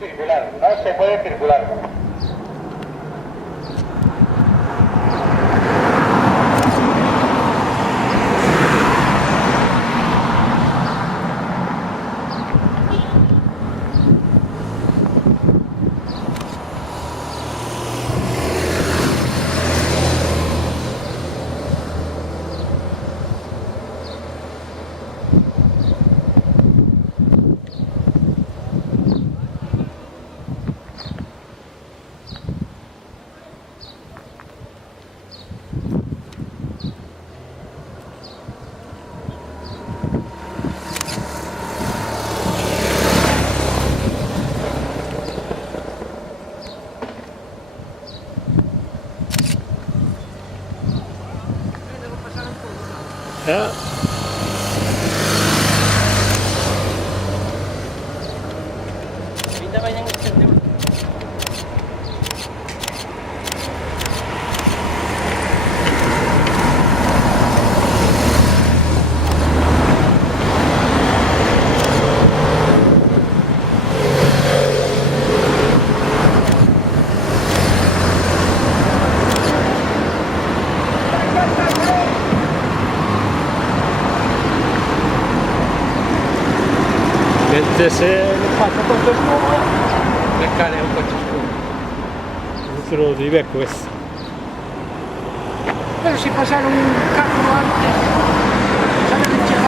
circular, no se puede circular. Ja. Pinta vayan extendidos. Mentre se non passa tanto scuola, Il cane è un po' ciascuno. non se lo devi, ecco questo. Però si passare un cacolo anche